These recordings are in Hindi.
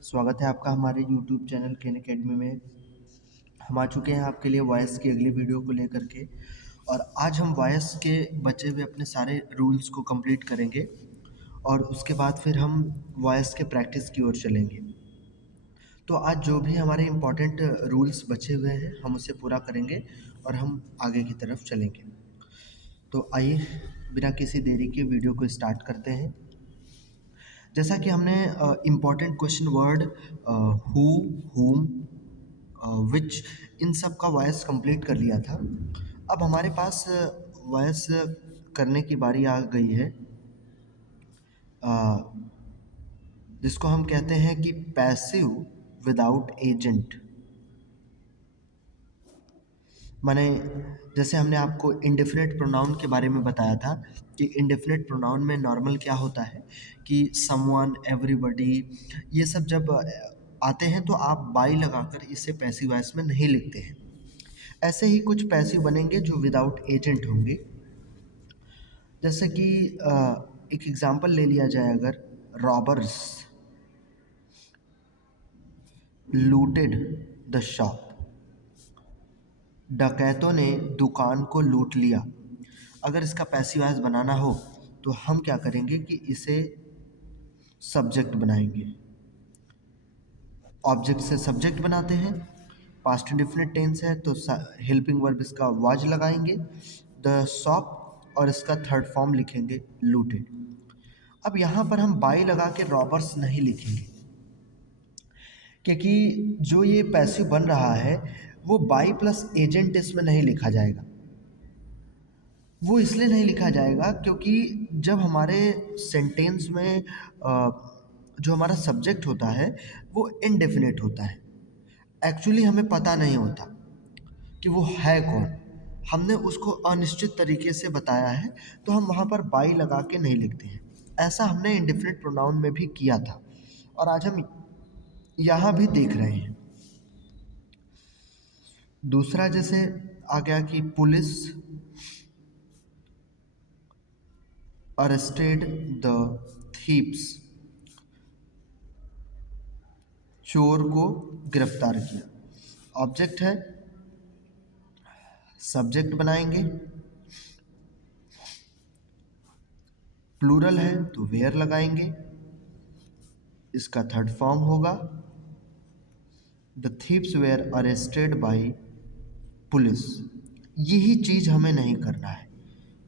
स्वागत है आपका हमारे यूट्यूब चैनल केन अकेडमी में। हम आ चुके हैं आपके लिए वॉइस की अगली वीडियो को लेकर के। और आज हम वॉइस के बचे हुए अपने सारे रूल्स को कंप्लीट करेंगे और उसके बाद फिर हम वॉइस के प्रैक्टिस की ओर चलेंगे। तो आज जो भी हमारे इम्पोर्टेंट रूल्स बचे हुए हैं हम उसे पूरा करेंगे और हम आगे की तरफ चलेंगे। तो आइए बिना किसी देरी के वीडियो को स्टार्ट करते हैं। जैसा कि हमने important question word who, whom, विच, इन सब का वॉइस कंप्लीट कर लिया था। अब हमारे पास वॉइस करने की बारी आ गई है, अ, जिसको हम कहते हैं कि पैसिव विदाउट एजेंट। माने जैसे हमने आपको इंडेफिनिट प्रोनाउन के बारे में बताया था कि इंडेफिनिट प्रोनाउन में नॉर्मल क्या होता है कि समवन, एवरीबॉडी, ये सब जब आते हैं तो आप बाई लगाकर इसे पैसिव वॉइस में नहीं लिखते हैं। ऐसे ही कुछ पैसिव बनेंगे जो विदाउट एजेंट होंगे। जैसे कि एक एग्जांपल ले लिया जाए, अगर रॉबर्स लूटेड द शॉप, डकैतों ने दुकान को लूट लिया। अगर इसका पैसिव वॉइस बनाना हो तो हम क्या करेंगे कि इसे सब्जेक्ट बनाएंगे। ऑब्जेक्ट से सब्जेक्ट बनाते हैं, पास्ट इंडेफिनिट टेंस है तो हेल्पिंग वर्ब इसका वाज लगाएंगे, द शॉप, और इसका थर्ड फॉर्म लिखेंगे लूटेड। अब यहाँ पर हम बाई लगा के रॉबर्स नहीं लिखेंगे क्योंकि जो ये पैसिव बन रहा है वो बाई प्लस एजेंट इसमें नहीं लिखा जाएगा। वो इसलिए नहीं लिखा जाएगा क्योंकि जब हमारे सेंटेंस में जो हमारा सब्जेक्ट होता है वो इनडेफिनिट होता है। एक्चुअली हमें पता नहीं होता कि वो है कौन, हमने उसको अनिश्चित तरीके से बताया है तो हम वहाँ पर बाई लगा के नहीं लिखते हैं। ऐसा हमने इंडेफिनिट प्रोनाउन में भी किया था और आज हम यहाँ भी देख रहे हैं। दूसरा जैसे आ गया कि पुलिस अरेस्टेड द थीप्स, चोर को गिरफ्तार किया। ऑब्जेक्ट है, सब्जेक्ट बनाएंगे, प्लूरल है तो वेयर लगाएंगे, इसका थर्ड फॉर्म होगा the thieves were arrested by police. यही चीज़ हमें नहीं करना है,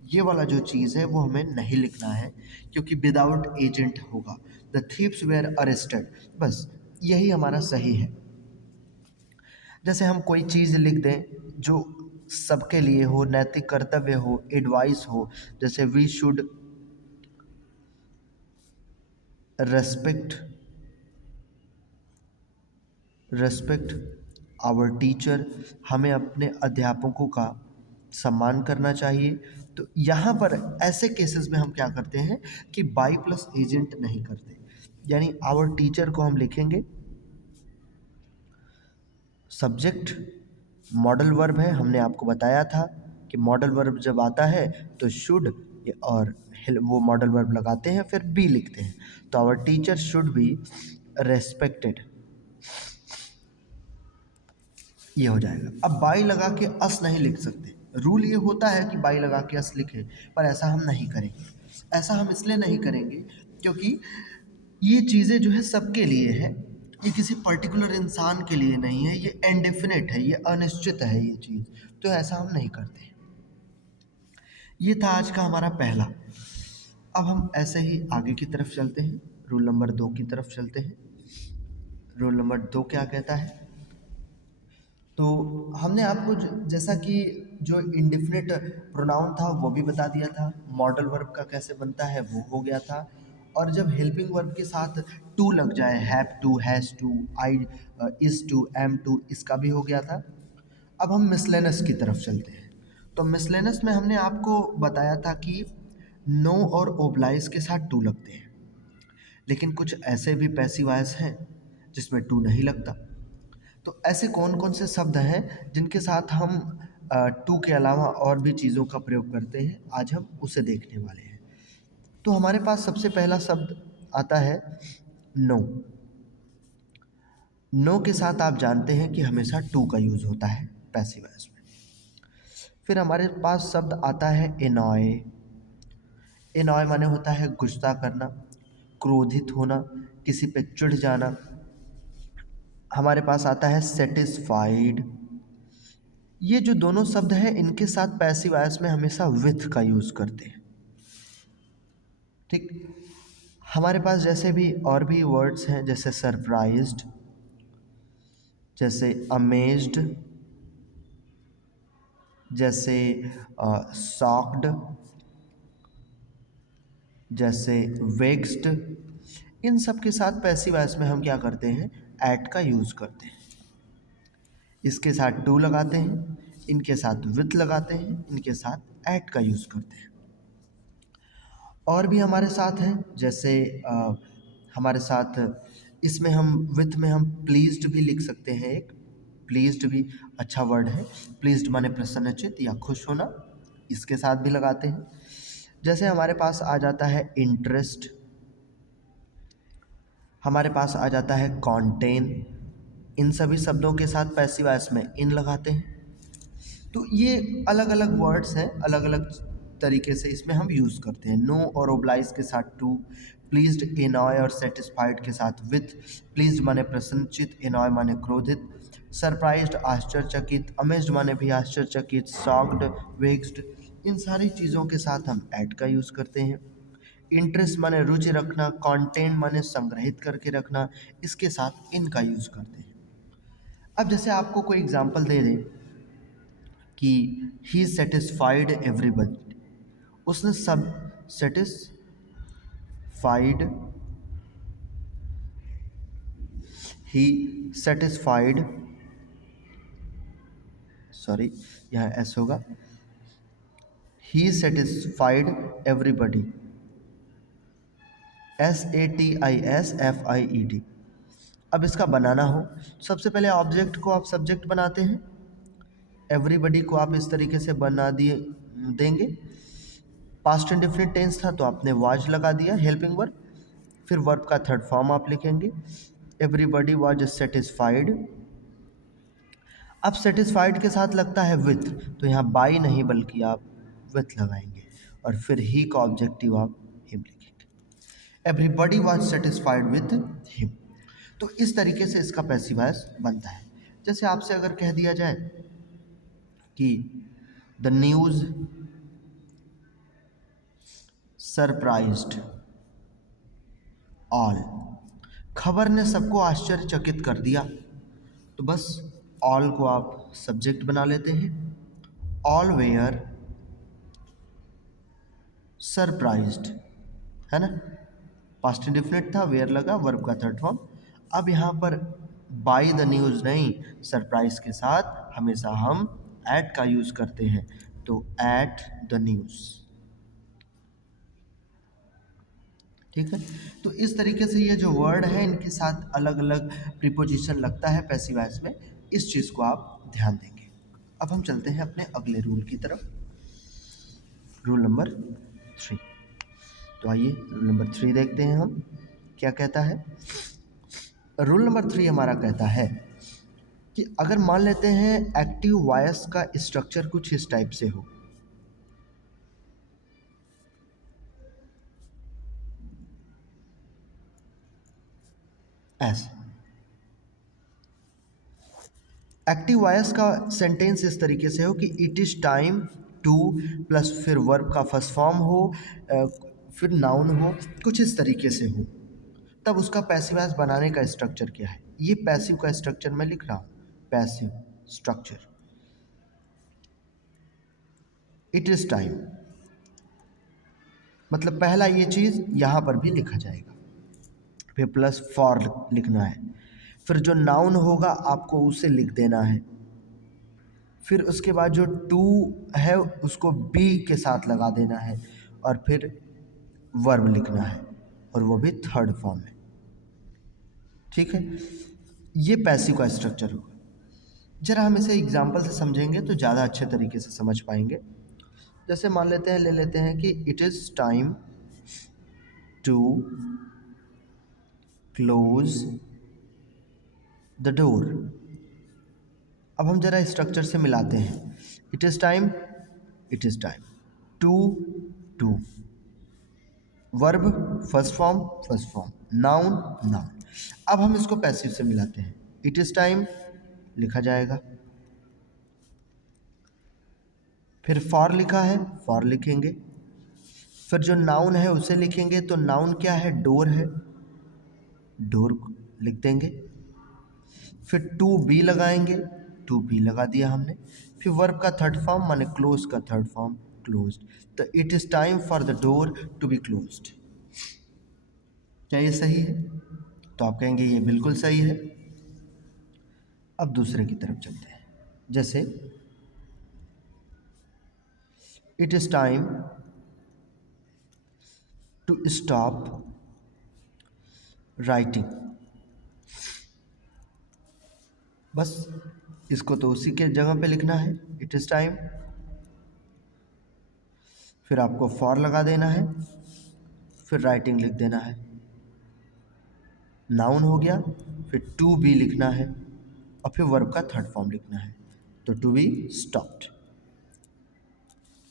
ये वाला जो चीज़ है वो हमें नहीं लिखना है क्योंकि विदाउट एजेंट होगा। द थीप्स वेयर अरेस्टेड, बस यही हमारा सही है। जैसे हम कोई चीज़ लिख दें जो सबके लिए हो, नैतिक कर्तव्य हो, एडवाइस हो, जैसे we should respect our teacher, हमें अपने अध्यापकों का सम्मान करना चाहिए। तो यहाँ पर ऐसे केसेस में हम क्या करते हैं कि बाई प्लस एजेंट नहीं करते, यानी आवर टीचर को हम लिखेंगे, सब्जेक्ट मॉडल वर्ब है, हमने आपको बताया था कि मॉडल वर्ब जब आता है तो शुड और वो मॉडल वर्ब लगाते हैं फिर बी लिखते हैं। तो our teacher should be respected, ये हो जाएगा। अब बाई लगा के अस नहीं लिख सकते, रूल ये होता है कि बाई लगा के अस लिखें, पर ऐसा हम नहीं करेंगे। ऐसा हम इसलिए नहीं करेंगे क्योंकि ये चीज़ें जो है सबके लिए है, ये किसी पर्टिकुलर इंसान के लिए नहीं है, ये इनडेफिनिट है, ये अनिश्चित है ये चीज़, तो ऐसा हम नहीं करते। ये था आज का हमारा पहला। अब हम ऐसे ही आगे की तरफ चलते हैं, रूल नंबर 2 की तरफ चलते हैं। रूल नंबर 2 क्या कहता है, तो हमने आपको जैसा कि जो इंडेफिनिट प्रोनाउन था वो भी बता दिया था, मॉडल वर्ब का कैसे बनता है वो हो गया था, और जब हेल्पिंग वर्ब के साथ टू लग जाए, have to, has to, I, is to, am to, इसका भी हो गया था। अब हम मिसलेनस की तरफ चलते हैं। तो मिसलेनस में हमने आपको बताया था कि नो और ओब्लाइज के साथ टू लगते हैं, लेकिन कुछ ऐसे भी पैसिव वॉइस हैं जिसमें टू नहीं लगता। तो ऐसे कौन कौन से शब्द हैं जिनके साथ हम टू के अलावा और भी चीज़ों का प्रयोग करते हैं, आज हम उसे देखने वाले हैं। तो हमारे पास सबसे पहला शब्द आता है नो। नो के साथ आप जानते हैं कि हमेशा टू का यूज़ होता है पैसिव वॉइस में। फिर हमारे पास शब्द आता है एनॉय। एनॉय माने होता है गुस्सा करना, क्रोधित होना, किसी पे चिढ़ जाना। हमारे पास आता है सेटिस्फाइड। ये जो दोनों शब्द हैं इनके साथ पैसिव वॉइस में हमेशा विथ का यूज़ करते हैं। ठीक। हमारे पास जैसे भी और भी वर्ड्स हैं, जैसे सरप्राइज्ड, जैसे अमेज्ड, जैसे शॉक्ड, जैसे वेक्स्ड। इन सब के साथ पैसिव वॉइस में हम क्या करते हैं, एट का यूज़ करते हैं। इसके साथ टू लगाते हैं, इनके साथ विथ लगाते हैं, इनके साथ एट का यूज़ करते हैं। और भी हमारे साथ हैं, जैसे हमारे साथ इसमें हम विथ में हम प्लीज्ड भी लिख सकते हैं। एक प्लीज्ड भी अच्छा वर्ड है। प्लीज्ड माने प्रसन्नचित या खुश होना, इसके साथ भी लगाते हैं। जैसे हमारे पास आ जाता है इंटरेस्ट, हमारे पास आ जाता है कॉन्टेन। इन सभी शब्दों के साथ पैसिव वॉइस में इन लगाते हैं। तो ये अलग अलग वर्ड्स हैं, अलग अलग तरीके से इसमें हम यूज़ करते हैं। नो और ओब्लाइज के साथ टू, प्लीज्ड, एनॉय और सेटिस्फाइड के साथ विथ। प्लीज्ड माने प्रसन्नचित, एनॉय माने क्रोधित, सरप्राइज्ड आश्चर्यचकित, अमेज्ड माने भी आश्चर्यचकित, शॉक्ड, वेक्स्ड। इन सारी चीज़ों के साथ हम एट का यूज़ करते हैं। इंटरेस्ट माने रुचि रखना, कंटेंट माने संग्रहित करके रखना, इसके साथ इनका यूज़ करते हैं। अब जैसे आपको कोई एग्जांपल दे दें कि ही सेटिस्फाइड एवरीबडी, उसने सब सेटिस्फाइड, ही सेटिस्फाइड, सॉरी यहाँ एस होगा, ही सेटिस्फाइड एवरीबडी, SATISFIED। अब इसका बनाना हो, सबसे पहले ऑब्जेक्ट को आप सब्जेक्ट बनाते हैं, एवरीबडी को आप इस तरीके से बना दिए देंगे। पास्ट इंडेफिनिट टेंस था तो आपने वाज लगा दिया, हेल्पिंग वर्ब। फिर वर्ब का थर्ड फॉर्म आप लिखेंगे, एवरीबडी वाज सेटिस्फाइड। अब सेटिस्फाइड के साथ लगता है विथ, तो यहाँ बाई नहीं बल्कि आप विथ लगाएंगे, और फिर ही का ऑब्जेक्टिव आप हिम लिखेंगे। Everybody was satisfied with him. तो इस तरीके से इसका पैसिव वॉइस बनता है। जैसे आपसे अगर कह दिया जाए कि द न्यूज़ सरप्राइज्ड ऑल, खबर ने सबको आश्चर्यचकित कर दिया, तो बस ऑल को आप सब्जेक्ट बना लेते हैं। ऑल वेयर सरप्राइज्ड, है ना, पास्ट इंडेफिनिट था, वेयर लगा, वर्ब का थर्ड फॉर्म। अब यहाँ पर बाय द न्यूज़ नहीं, सरप्राइज के साथ हमेशा हम एट का यूज़ करते हैं, तो एट द न्यूज़। ठीक है। तो इस तरीके से ये जो वर्ड है इनके साथ अलग अलग प्रीपोजिशन लगता है पैसिव वॉइस में, इस चीज़ को आप ध्यान देंगे। अब हम चलते हैं अपने अगले रूल की तरफ, रूल नंबर 3। तो आइए रूल नंबर 3 देखते हैं हम क्या कहता है। रूल नंबर 3 हमारा कहता है कि अगर मान लेते हैं एक्टिव वॉइस का स्ट्रक्चर कुछ इस टाइप से हो, ऐसे एक्टिव वॉइस का सेंटेंस इस तरीके से हो कि it is time two plus फिर वर्ब का फर्स्ट फॉर्म हो, फिर नाउन हो, कुछ इस तरीके से हो, तब उसका पैसिव वॉइस बनाने का स्ट्रक्चर क्या है। ये पैसिव का स्ट्रक्चर मैं लिख रहा हूँ, passive structure, it is time, मतलब पहला ये चीज़ यहाँ पर भी लिखा जाएगा, फिर प्लस फॉर लिखना है, फिर जो नाउन होगा आपको उसे लिख देना है, फिर उसके बाद जो टू है उसको बी के साथ लगा देना है, और फिर वर्ब लिखना है, और वो भी थर्ड फॉर्म में। ठीक है, ये पैसिव का स्ट्रक्चर होगा। जरा हम इसे एग्जाम्पल से समझेंगे तो ज़्यादा अच्छे तरीके से समझ पाएंगे। जैसे मान लेते हैं, ले लेते हैं कि it is time to close the door. अब हम जरा स्ट्रक्चर से मिलाते हैं। It is time, it is time. To, to. Verb first form, noun noun. अब हम इसको पैसिव से मिलाते हैं। इट इज़ टाइम लिखा जाएगा, फिर फॉर लिखा है, फॉर लिखेंगे, फिर जो नाउन है उसे लिखेंगे। तो नाउन क्या है? डोर है, डोर लिख देंगे। फिर टू बी लगाएंगे, टू बी लगा दिया हमने। फिर वर्ब का थर्ड फॉर्म माने क्लोज का थर्ड फॉर्म, क्लोज्ड। तो it is time for the door to be closed. क्या ये सही है? तो आप कहेंगे ये बिल्कुल सही है। अब दूसरे की तरफ चलते हैं। जैसे it is time to stop writing. बस इसको तो उसी के जगह पे लिखना है, इट इज़ टाइम। फिर आपको फॉर लगा देना है, फिर राइटिंग लिख देना है। नाउन हो गया, फिर टू बी लिखना है और फिर वर्ब का थर्ड फॉर्म लिखना है। तो टू बी स्टॉप्ड,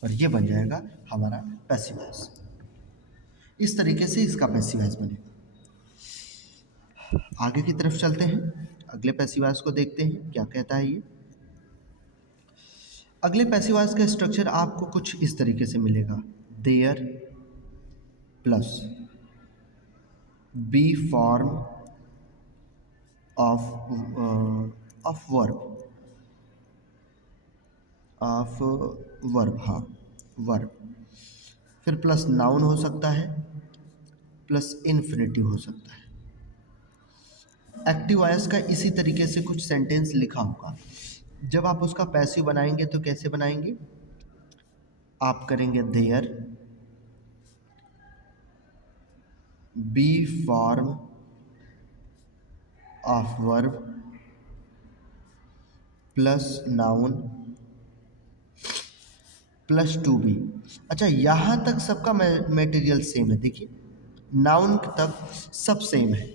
और ये बन जाएगा हमारा पैसिव वॉइस। इस तरीके से इसका पैसिव वॉइस बनेगा। आगे की तरफ चलते हैं, अगले पैसिव वॉइस को देखते हैं क्या कहता है ये। अगले पैसिव वॉइस का स्ट्रक्चर आपको कुछ इस तरीके से मिलेगा। There plus be form of verb, हाँ वर्ब। फिर प्लस नाउन हो सकता है, प्लस इन्फिनिटिव हो सकता है। एक्टिव वॉइस का इसी तरीके से कुछ सेंटेंस लिखा होगा। जब आप उसका पैसिव बनाएंगे तो कैसे बनाएंगे? आप करेंगे there be form of verb plus noun plus to be. अच्छा, यहाँ तक सबका मटेरियल सेम है। देखिए नाउन तक सब सेम है,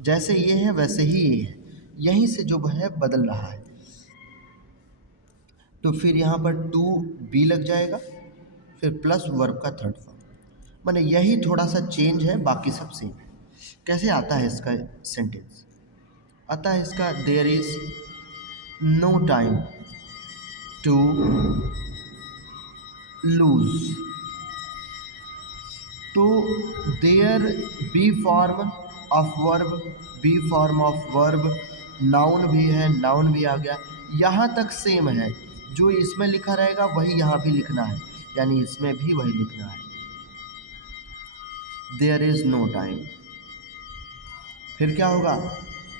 जैसे ये है वैसे ही ये है, यहीं से जो है बदल रहा है। तो फिर यहाँ पर टू बी लग जाएगा, फिर प्लस वर्ब का थर्ड फॉर्म, माने यही थोड़ा सा चेंज है, बाकी सब सेम है। कैसे आता है इसका सेंटेंस? आता है इसका there is no time to lose. तो there be form of verb, be form of verb, noun भी है, नाउन भी आ गया। यहाँ तक सेम है, जो इसमें लिखा रहेगा वही यहाँ भी लिखना है, यानी इसमें भी वही लिखना है। देयर इज नो टाइम, फिर क्या होगा?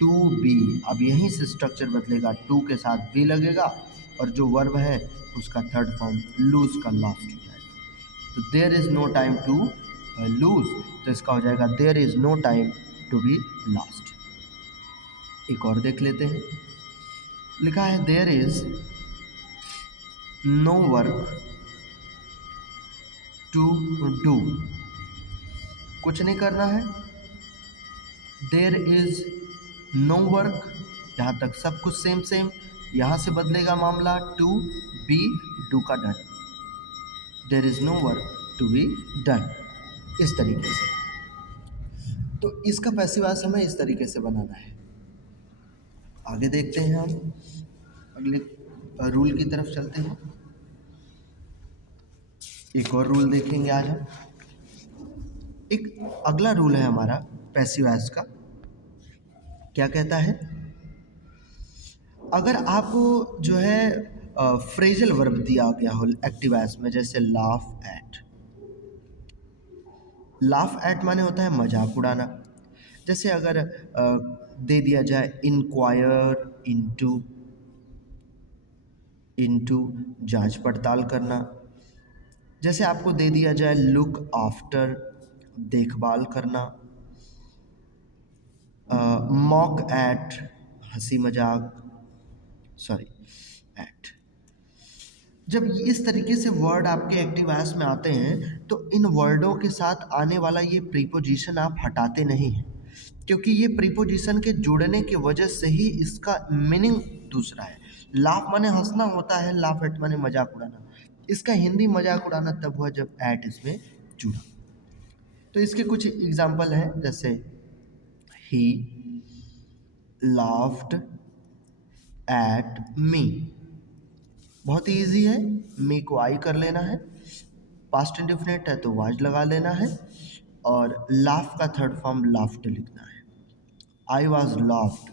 To be. अब यहीं से स्ट्रक्चर बदलेगा, टू के साथ बी लगेगा और जो वर्ब है उसका थर्ड फॉर्म लूज का लास्ट हो जाएगा। तो there is no time to lose, तो इसका हो जाएगा there is no time to be lost. एक और देख लेते हैं। लिखा है there is no work to do. कुछ नहीं करना है। देयर इज नो वर्क, यहाँ तक सब कुछ सेम सेम। यहाँ से बदलेगा मामला, टू बी डू का done. There is no work to be done, इस तरीके से। तो इसका पैसिव वॉइस हमें इस तरीके से बनाना है। आगे देखते हैं, हम अगले रूल की तरफ चलते हैं। एक और रूल देखेंगे आज हम। एक अगला रूल है हमारा पैसिव वॉइस का। क्या कहता है? अगर आपको जो है फ्रेजल वर्ब दिया गया हो एक्टिव वॉइस में, जैसे लाफ एट। लाफ एट माने होता है मजाक उड़ाना। जैसे अगर दे दिया जाए इंक्वायर इनटू, इनटू जांच पड़ताल करना। जैसे आपको दे दिया जाए लुक आफ्टर, देखभाल करना। मॉक एट, हंसी मजाक, सॉरी एट। जब इस तरीके से वर्ड आपके एक्टिव वॉइस में आते हैं तो इन वर्डों के साथ आने वाला ये प्रीपोजिशन आप हटाते नहीं हैं, क्योंकि ये प्रीपोजिशन के जुड़ने की वजह से ही इसका मीनिंग दूसरा है। लाफ माने हंसना होता है, लाफ एट माने मजाक उड़ाना। इसका हिंदी मजाक उड़ाना तब हुआ जब एट इसमें जुड़ा। तो इसके कुछ एग्जाम्पल हैं, जैसे ही लाफ्ड एट मी। बहुत ही ईजी है, मी को आई कर लेना है, पास्ट इंडिफिनिट है तो वाज लगा लेना है, और लाफ का थर्ड फॉर्म लाफ्ट लिखना है। I was laughed.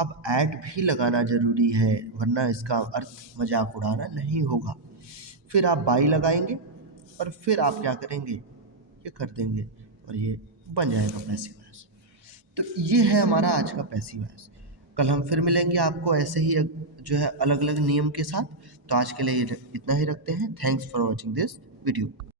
अब एट भी लगाना जरूरी है, वरना इसका अर्थ मजाक उड़ाना नहीं होगा। फिर आप बाई लगाएंगे और फिर आप क्या करेंगे, ये कर देंगे और ये बन जाएगा पैसिव वॉइस। तो ये है हमारा आज का पैसिव वॉइस। कल हम फिर मिलेंगे आपको ऐसे ही जो है अलग अलग नियम के साथ। तो आज के लिए इतना ही रखते हैं। Thanks for watching this video.